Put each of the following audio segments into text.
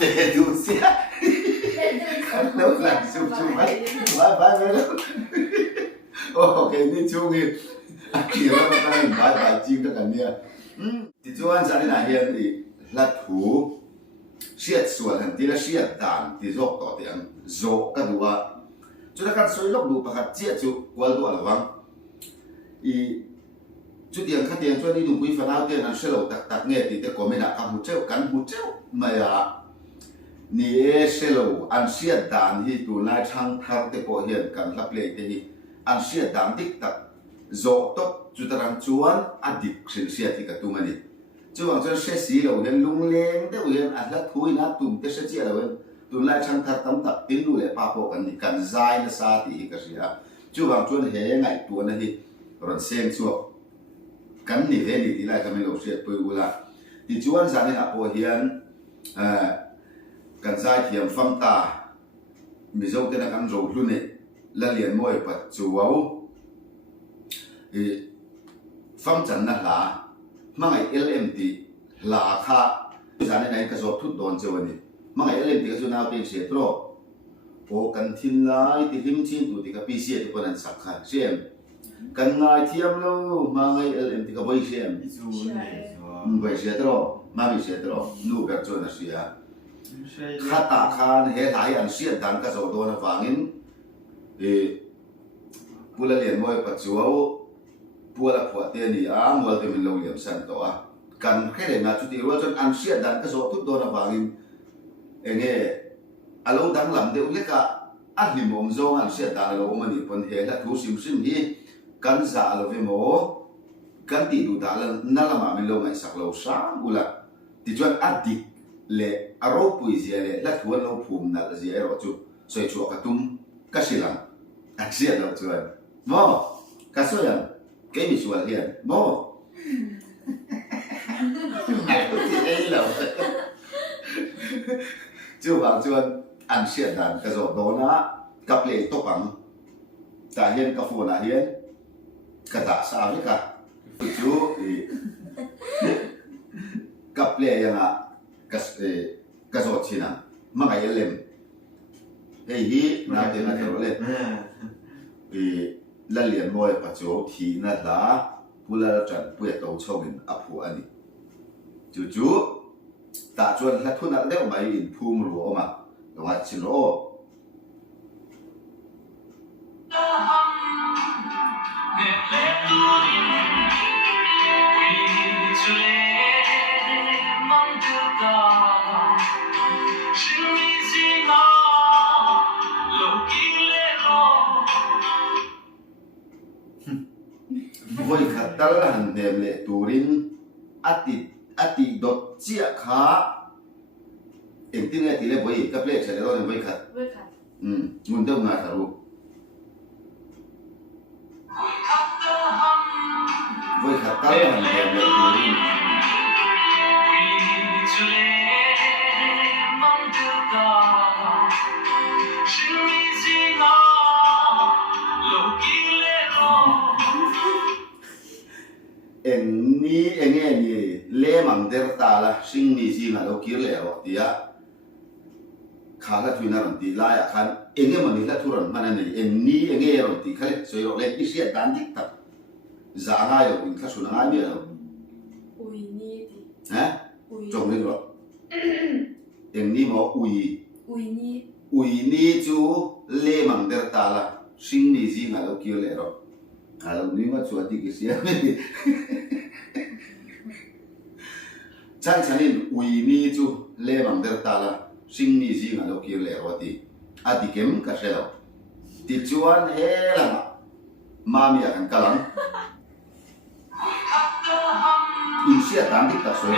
để đủ xe nấu làm sụp sụp ấy bye bye ok đi chung đi khi mà ta mình bye chim tất cả nha thì chú anh sáng nay hiện thì là thủ siết xuân hành thì là siết đàn thì dọc tỏ tiếng dọc cái đùa chú ta cắt xoay lốc đùa bạc chiết chú quay đùa là vắng chút tiền khát tiền cho đi dùng quý phần áo tiền ăn selo tạc nghe thì có mấy đã cầm một treo mà ni selo ăn xiết đàn thì tụ lại thăng thang thì có hiện cần lắp lại thì ăn xiết đàn tích tạc dọ tốt chút ta đang chuan ăn địch sinh xiết thì cả tụ mà đi chú bằng cho xe xí đầu hiện lung lên thế hiện ăn lát thui nát tụm thế sẽ chia đầu hiện tụ lại thăng thang tấm tập tiếng đủ lại pa po cần thì cần dai là sa thì cái gì á chú bằng chuan hè ngày tuần này thì rồi xem chuột cắn nỉ thế thì lại cái mình lột sệt bự là thì chú ăn sáng thì là của hiền cần dai thiềm phong ta mình dâu tên là ăn rau luôn này là liền môi bật chú áo thì phong trần là mang ngày LM thì là khá sáng này cái số thút đòn cho anh mang ngày LM thì cái số nào tiền sệt rồi ô cần thiên lại thì hiếm chín tụi thì cái PC thì còn ăn sạc khá xem cần ngay thiam lo mà ngay LM thì có vậy xem vậy sẽ đó mà bị sẽ đó nu bẹt cho nó sẽ khát ta khan hệ thái ăn xiết đàn cái số đó nó vangin thì pula liền môi bắt chuau pula phật tiền đi mua thì mình lâu liệm san to cần cái này mà chút thì rồi cho ăn xiết đàn cái số chút đó nó vangin nghe alo đang làm điều gì cả ăn thì mồm rong ăn xiết đàn là ông mình còn hệ là thú sim hi kan za lo ve mo kan ti du da la na la ma mi lo ngai sak lo sa ula ti chuan adik le aro pui zia le la thuan lo phum na zia ro chu soi chu ka tum ka silang a zia lo chuan mo ka so yan ke mi chuan hian mo ai ko ti ei lo chu ba chuan an sia dan ka zo do na ka ple to pang ta hian ka fu na hian kata sa Afrika itu kaple yang kasot sina mga LM hi natin na terole lalien mo pa cho thi na la pula chan pu to chongin apu ani chu ta chuan la thuna le mai in phum ro ma nga chin ro voi khatal han dem le turin ati dot chia kha entinga tile voi ka ple chale ro voi khat mun deu nga tharu voi khatal han dem le turin engi le mang der ta la sing ni ji nga lo kir le ro tia khala thuina ron ti la ya khan engi mani la thuran mana nei engi ron ti khale soi ro le ti sia dan dik ta za nga yo in kha suna nga mi lo ui ni ti ha chong ni ro engi mo ui ni chu le mang der ta la sing ni ji nga lo kir le ro kalau ni ma chu ti ki sia chan chanin ui ni chu le bang der ta la sing ni ji nga lo ki le ro ti adikem ka shelo ti chuan he la ma mi an kalang in sia tam dik ta so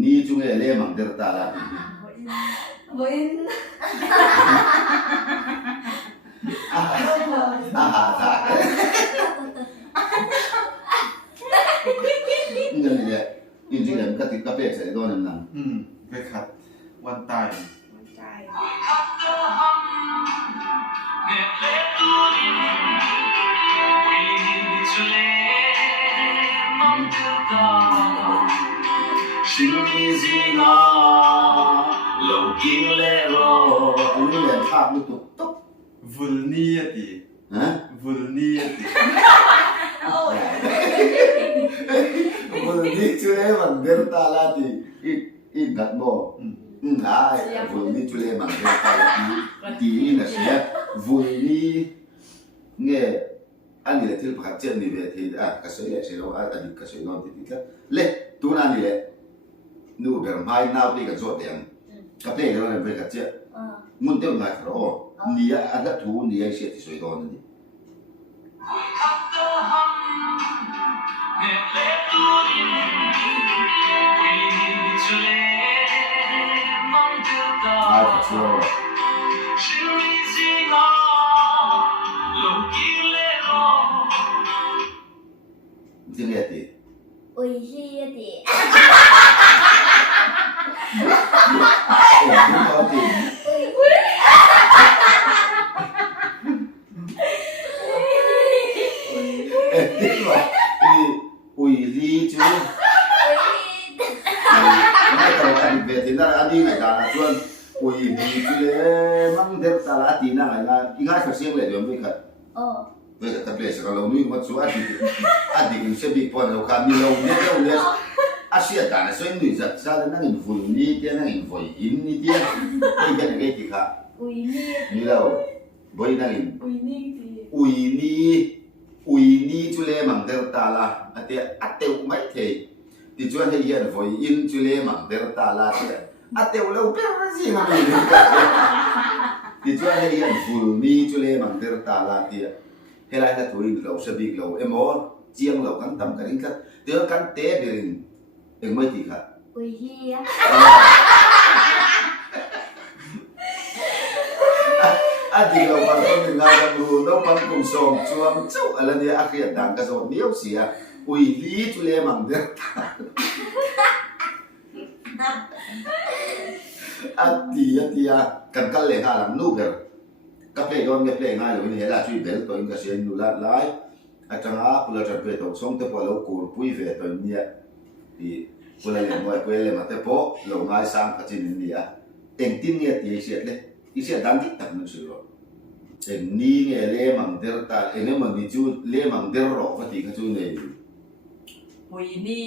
ni chung le mang der ta la Boin in jing lam ka ti ka pe se do nan nanไปขัดวันตาย心里是那路经来咯，อันนี้เรียนภาพไม่ถูกตุ๊บ vulniyati ฮะ vulniyati คนนี้ช่วยมันเดินตาลาดีอีนัดโมหาคนนี้ช่วยมันเดินตาลาดีนะเสียคนนี้เนี่ยอันนี้แหละที่ประกาศเจนี่เวทีกระสุนเสียเราอันนี้กระสุนนอนติดติดแล้วเละตัวนั้นนี่แหละนู่นเป็นไม้น่าตีกันสดเดียงกับเด็กเราเนี่ยเป็นกระเจี๊ยมุนเต้าหน่อยครับนี่อันนั้นถูนี่ไอ้เสียที่สวยตอนนี้กระสุนที่เนี่ยตีおいしいやつ。ไม่พอตีที่ว่าอุยลีจูไม่ต้องอันนี้เป็นที่นั่นอันนี้ไงกันชวนอุยลีจูเลยมั่งเด็กตลาดที่นั่นไงนะอีกง่ายสักเสียงเลยเดี๋ยวไม่ขัดเวลาแต่เปลี่ยนสักเราหนุ่ยมันชัวร์อดีตเชฟบิ๊กพอนเราการมีเราเนี่ยอาเซียนกันส่วนหนุ่ยจัดซาแล้วนั่งอินฟูนี่เดียนั่งอินฟูอินนี่เดียนี่เป็นอะไรที่ค่ะนี่เราบ่อยนั่งอิน อุยนี่ดี อุยนี่จุเลมังเดลตาลาอันเดียอัตเตวไม่เทที่ชวนให้เฮียนฟูอินจุเลมังเดลตาลาที่อัตเตวเราเป็นอะไรสิมันนี่ที่ชวนให้เฮียนฟูนี่จุเลมังเดลตาลาที่เฮลัยนัทวินเราเชบิกเราเอมอร์เจียงเรากันทำกันอีกครับเดี๋ยวกันเตะเบรินเองไม่ตีครับ おいしいや。อันที่เราฟังคนหนึ่งงานกันดูเราฟังกลุ่มส่งชวนเจ้าอะไรเนี่ยอาเขียนดังกระโดดเนี้ยวเสียอุยลีจุเลมังเดลตาอันที่กันกันเลยหาหลังนูเกอร์กับเพลงโดนกับเพลงง่ายเลยนี่เฮล่าช่วยเบลตัวเองก็เสียงดูละลายอาจารย์พูดจะเป็นตัวส่งแต่พอเราคูณปุ้ยเวตัวเนี่ยที่พูดอะไรมวยพูดอะไรมาแต่พอเราง่ายสร้างขัดจินเนี่ยเต็งติ้งเนี่ยที่เสียเลยที่เสียดันที่ตัดนั่นสิเราเต็งนี่เนี่ยเล่มังเดอร์ตาเอ็งเนี่ยมันดิจูเล่มังเดอร์รอก็ที่เขาจูเนี่ย ปุยนี่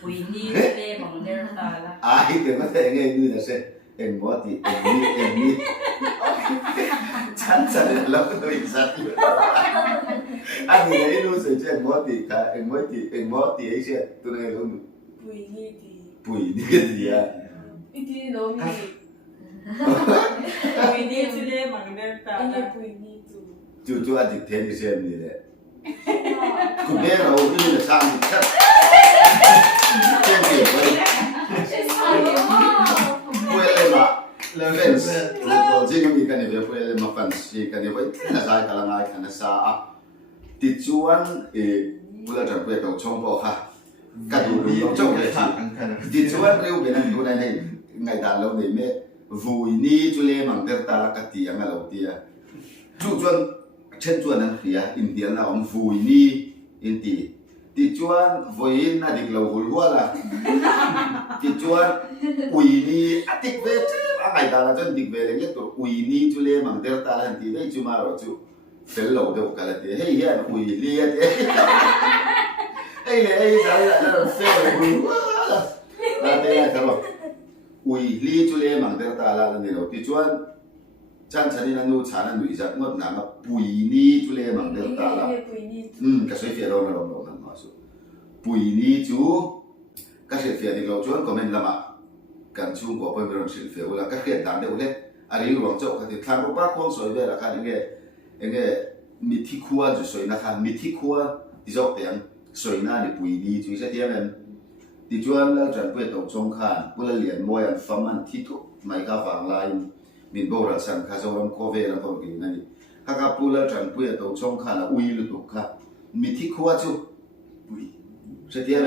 ปุยนี่เล่มังเดอร์ตาละ ไอ้เต็งก็แต่เงี้ยดูนะเซ่เอ็งบอกที่เอ็งนี่ฉันเราก็ตัวอีกสัตว์อันนี้ไอ้รู้สึกเช่นมอติค่ะเอ็งมอติไอ้เช่นตัวไหนรู้ อุยนี่ดี ปุยนี่ดีอ่ะ อีดีโน้มี ปุยนี่จุเล่มังเดอร์ตา อันนี้ ละ อุยนี่จู จู่ๆอาทิตย์เทนเช่นนี่แหละคุณแม่เราที่จะสร้างชัดเช่นเดียวกันพูดอะไรมาเล่นเราจริงมีกันเนี่ยพูดอะไรมาฟันสิกันเนี่ยว่าน่าจะกำลังไงกันนะซาติดชวนพูดอะไรพูดต้องชมพอค่ะกันดูต้องชมเลยสิติดชวนเร็วเป็นอันดูในไงด่านเราเนี่ยแม่วุ้ยนี่จุเลมังเดอร์ตาลักตีอย่างเราตีอ่ะจู่ชวนเช่นชวนนั้นเสียอินเดียนะอมวุ้ยนี่อินตีติดชวนวุ้ยน่าดิกเราหัวละติดชวนอุยนี่ติดเวทอะไรด่านจนดิกเวเลยเนี่ยตัวอุยนี่จุเลมังเดอร์ตาลันตีได้จุมาเราจู่เฟลเราเดียวกันเลยเฮ้ยเฮียอุยเลียเฮ้ยเลยไอ้สายแล้วเฟลอุยว้าแล้วเดี๋ยวครับอุยลีจุเลมังเดอร์ตาลันนี่เราติดชวนฉันนี่นั่นนู่นฉันนั่นนู่นจะงดน้ำปุยนี่จุเลมังเดอร์ตาลัน อุยนี่ ก็ใช้เฟียร์เรานั่นมาสุปุยนี่จูก็ใช้เฟียร์ที่เราชวนก็ไม่ละมาการชุ่มกว่าเป็นเรื่องศิลป์เฟียร์เวลาก็เขียนตามเดี๋ยวเลยอะไรหลวงเจ้าก็ติดทางรูปภาพของสวยเวลาค่ะยังไงมีที่ครัวจะสวยนะคะมีที่ครัวที่จอกเตียงสวยน่าในปุยนี่จูใช่เทียมที่ชวนเราจะไปตรงชงคานเวลาเรียนมวยอันฟังมันที่ทุกไม่ข้าฟังลายมินโบราณสันข้าจะวันโคเวลาตัวกินนั่นข้ากับผู้เราจะไปตรงชงคานอุยลุตุค่ะมีที่ครัวจูใช่เทียม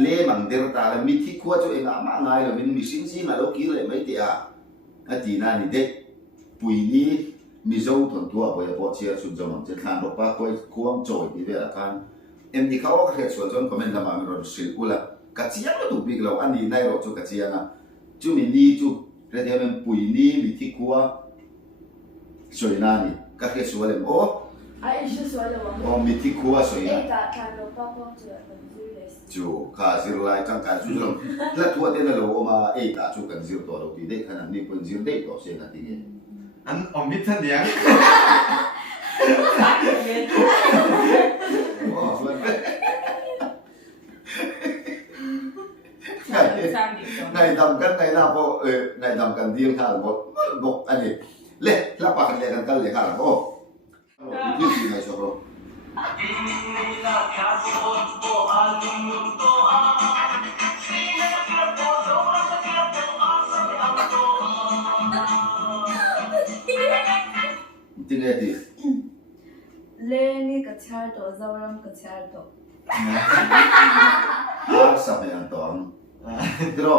เล่มังเดอร์ตาลมีที่ครัวจูเองอ่ะมาไงเราเป็นมีสิ่งที่มาเราคิดเลยไม่เดีย อาจีน่านี่เด็กปุยนี้มีโจ้ทนตัวไปพอเชียร์สุดจอมจะทานบอกว่าคุยควงโจยที่เวลาทานเอ็มที่เขาก็เรียกส่วนส่วนคอมเมนต์ละมามีรถสิลกุละกัจจิยังเราถูกปีกเราอันนี้ได้เราจูกัจจิยังอ่ะจูมีนี่จูเรียกมันปุยนี้มีที่คัวสวยนานี่ก็เรียกส่วนเลยโอ้ 啊，一是说的我 โอ้มีที่คัวสวย 们 นา A 打看到包包这很热的。 จูข้าสิรไลจังการจูจงและทั่วเดือนเราเอามาเอตาจูกันซิลตัวเราตีได้ขนาดนี้เป็นซิลได้ต่อเสียนาทีนี้ อันอมิตรเดียง ว้าวมันไงทำกันไงหน้าพอไงทำกันเที่ยงข้าวหมดบอกอันนี้เละละปากกันเลยกันกันเลยข้าวโอ้ยี่สิบไงชอบเราจริงๆดิ Leni kacharto, zauram kacharto. อาสับยังตองดรอ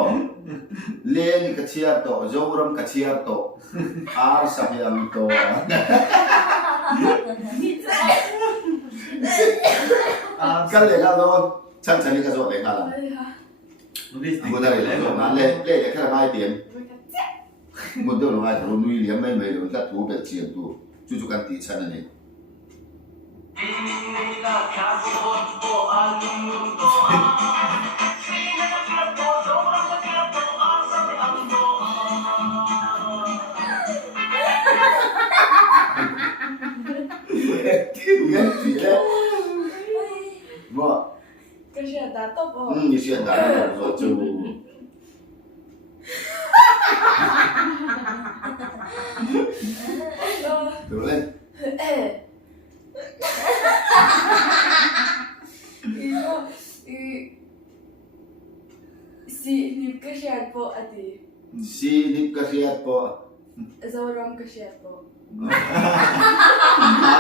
เลนกัจเชียโตโจรมกัจเชียโตอาสับยังโตกันเลยครับเราฉันนี่ก็จะเลยครับ 哎呀， ริสติ กูได้เลยตรงนั้นเล่เล่แค่ไม่เต็มมุดเดินลงไปถนนนุ้ยเลี้ยงไม่เหมือนเลยถ้าถูแบบเชียนตัวจู่ๆกันตีฉันนี่ งั้นสิแล้วว่า 可是打到不？你选答案我就对不对？哎，你说你可是不啊的， Sinip kasi at po ，zauram可是不？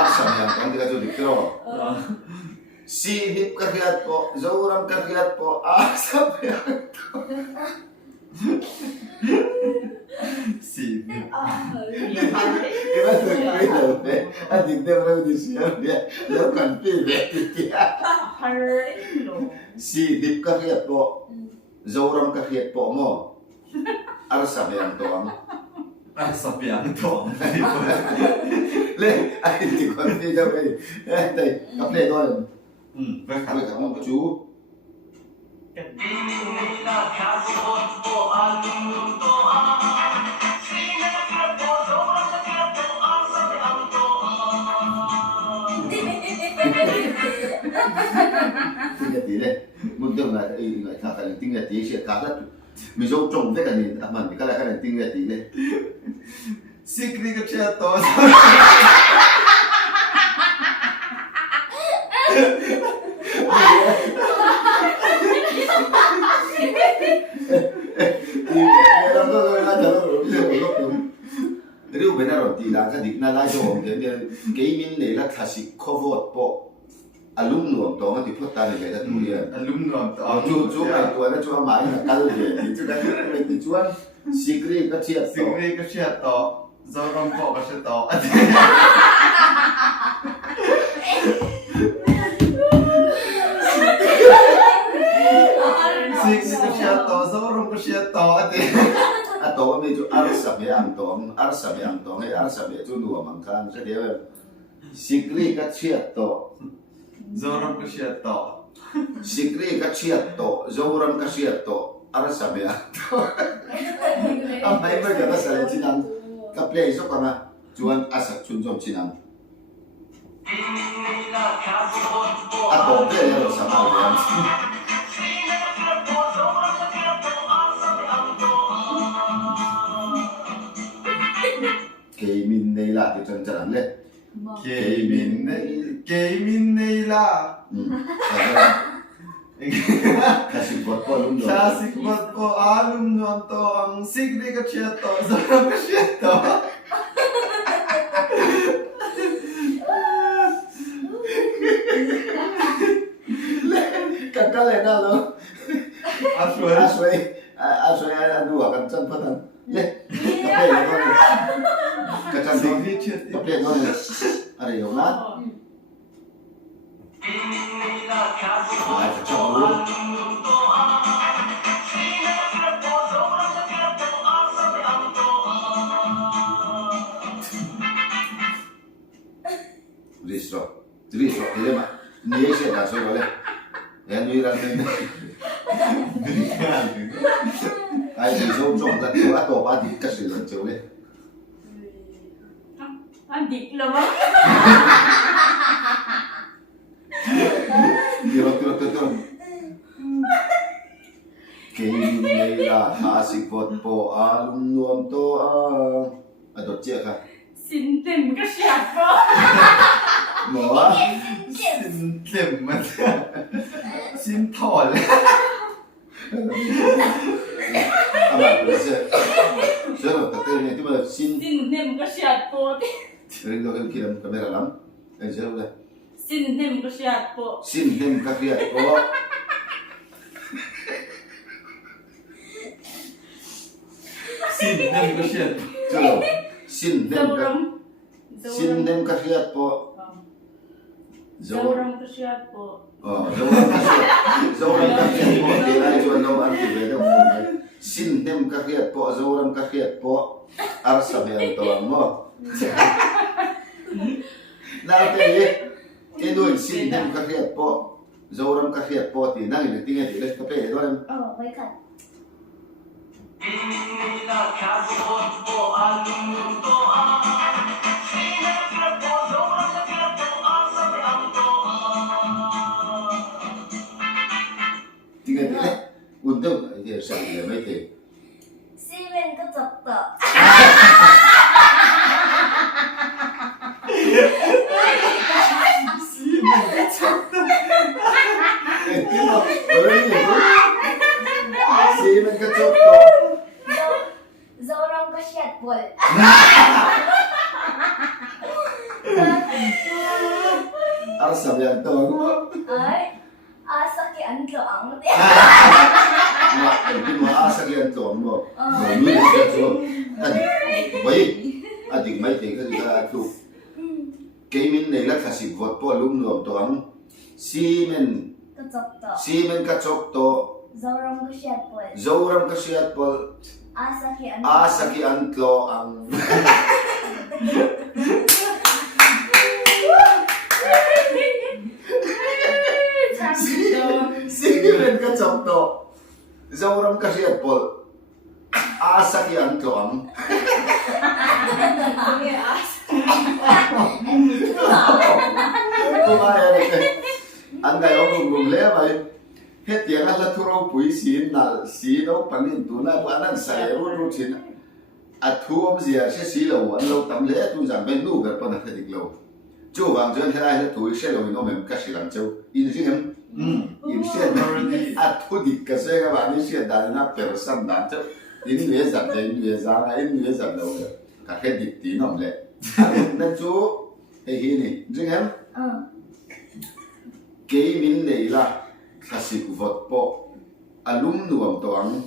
Asa yan, kung hindi ka tuloy pero Sinip kasi at po, Zoram kasi at po, asa yan สี่ 啊， Iba tuloy daw eh, at hindi mo rin siya niya, daw kan pili Sinip kasi at po, Zoram kasi at po mo, asa yan to ang อ่ะสับยังตอง Le, ay hindi ko hindi daw eh. Tay, kaple doon. ไปขับ Kaple ka mo chu. Tinggal di le. Mungkin nggak nggak kata tinggal di sih kata tu. Misal trong với cái này, mình cái này tinggal di le. ซิกรีก็เชียร์ต่อ Meron ko na dalo. Pero benar di lang sa dik na la jo de kay min ne la classic cover po. Alumno to nga ti phota ne le ta tu ya. อลุ่มนอนต่อ Chu ai tu na chu mai na kal de. Chu da me ti chuan secret ka chia ซิ to. กรีก็เชียร์ต่อซอรอมก็เชียร์ต่อ ซิกรีก็เชียร์ต่อซอรอมก็เชียร์ต่อ Ato me chu arsa me ang tong ai arsa me chu nu mang kan sa de. Secret ka chia to. ซอรอมก็เชียร์ต่อ Secret ka chia to. Zoram ka chia to. Arsa me ang to. Ang may ba ka sa lejinan. Ka play so ka na. Chuan asak chun jom chinang. Ato pe lo sa ma yan. Kay min nei la ti chan chan le. เกมินเนล่า Kasi bot po lum do. ชาสิกบัดก็อาลุ่มนอนต่ออังซิกรีก็เชียร์ต่อซอรอมก็เชียร์ต่อ Kakale na lo. อาช่วย Asway adu akan chan patan. Le. เนี่ยอะไรอย่างนั้นอะไรจะชอบรู้รีสอร์ทที่เรียกมานี่เสียดายสุดเลยยังมีอะไรนึงไอ้ที่ชอบชมแต่ตัวตัวบ้านที่ก็สื่อเจ้าเลย อันดิกแล้วมั้ง Tiro Kay nila hasikot po alum nuam to adot chia ka สินเต็มก็เสียบก็ mo เจ็บมันซิมถอนเลย ama se se no ta ni ti ma sin สินเต็มก็เสียบโปด ring do kan kiram kamera lam ai se la สินเต็มก็เสียบโป sin hem ka kriat po ซิมนั่นก็เชียด chalo sin เจ้า hem ร ka ำ sin hem ka kriat po เจ้า zo รำก็เสียบโป zoram ka kriat po ti lai chuan no an ti ve do sin hem ka kriat po zoram ka kriat po ar sa me an to mo na te ke do sin hem ka kriat po zoram ka kriat po ti nang ni tinga ti le ka pe do ram ไว้ค่ะ tinga ti le untuk dia sa dia mai te ซีเวนก็จบต่อ si men ka chok to โซรองก็เชียดบอล ar sa me an to mo เอ้ยอาสักอันหลงเนี่ย ma ti ma asa ki an to mo ni se to bai adik mai te ka ka tu ke min nei la khasi vot po lum nuam to ang si men ก็จบต่อ si men ka chok to โซรองก็เชียดบอล zoram ka siat pol อาสักอัน asa ki an tlo ang ช่างเดิม si men ka chok to zoram ka siat pol asa ki an tlo ang เนี่ยอ่ะ anh này ông cùng lẽ vậy hết tiếng anh là thu rau bụi xí nà xí đâu bằng những tụ na của anh xài rút rút xí à thu ông gì sẽ xí lâu anh lâu tầm lẽ tu rằng bên nu gần bằng hết được lâu chú vàng cho anh thế này tuổi sẽ lâu nó mình cắt xí làm châu in gì em in sẽ à thu đi cái xe các bạn đi xe đàn na bèo sắm đàn châu in người giật đấy in người giang in người giật lâu cả hết đi tí nòng lẽ nên chú hey hi nè gì em cái mình này là khasi vot po alum nuam to ang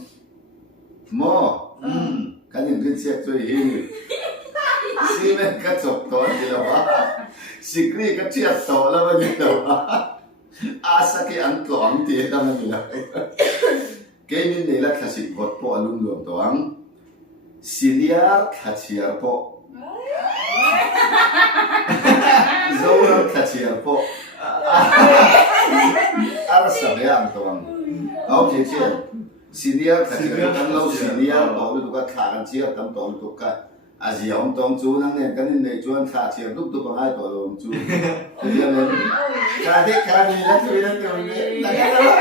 mo kan yung rin siya to hi si men ka chok to di ba sikri ka chia to la ba ni ba asa ki an to ang ti ta man la cái mình này là khasi vot po alum nuam to ang siliar khasiar po zoram khasiar po arsa me ang to ang au che che senior ka che kan lo senior to lu ka kha kan che tam to lu ka azi om tong chu nang ne kan ne chuan kha che dup dup ngai to lo chu ya ne ka de ka ni la tu na to ne la ka lo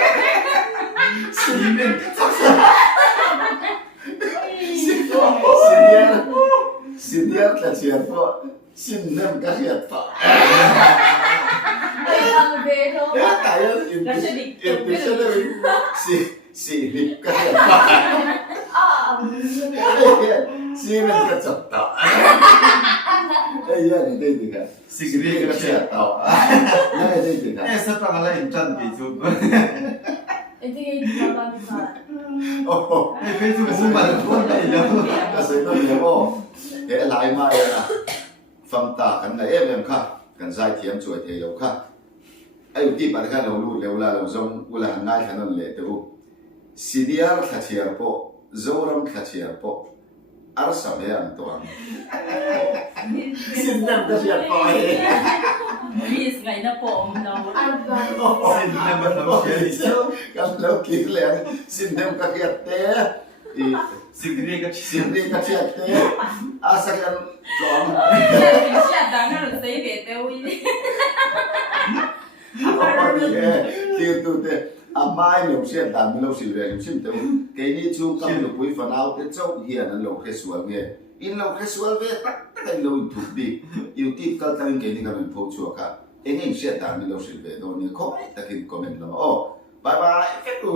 senior ka che po sin nem ka hiat pa ทำเบโท Kaya impression na rin si Hip kaya pa. Simen ka chapta. Ayan, hindi ka. Sigri ka ชียดต่อ Yan, hindi ka. สักพักอะไรอินจันกี่จุด ไอ้ที่ไอ้ที่เราทำค่ะ Oh, ไอ้เฟซบุ๊กมันพูดได้ยัง kasi ito niya mo. Eh, alay ma yan ah. ฟังตากันในเอ็มค่ะกันใจเทียมช่วยเทียวค่ะไอ้อุติปัตกันเราลูเร็วละเราจงอุลาง่ายขนาดเละตัวซีเนียร์ขัดเชียร์ปอโจรมขัดเชียร์ปออาร์สัมเฮียนตัว สินน้ำกระเชียดปล่อย มีสไงนะผมเรา สินน้ำมันกระเชียด กันเราคิดเลยสินเดมกับเกียรติสิกรีกระเชี สิ ย น ด ดีกับเกียรติอาศัยกันจอม เชียดดังนั่นเสียเด็ดวิน คือตัวเตะอาไม่หลงเสียดันไม่หลงสิเรียนชิมเตะแกนี่จูกำลังปุยฝันเอาแต่เจ้าเฮียนั่นหลงแค่สวนเงี้ยอินหลงแค่สวนเว้ยตักตักหลงถูกดีอยู่ที่กัลตันแกนี่ก็เป็นผู้ชัวร์ค่ะเอ็งเสียดันไม่หลงสิเว้ยโดนเนี่ยเขาไม่ตักกินคอมเมนต์แล้วโอ้บายบายแค่ดู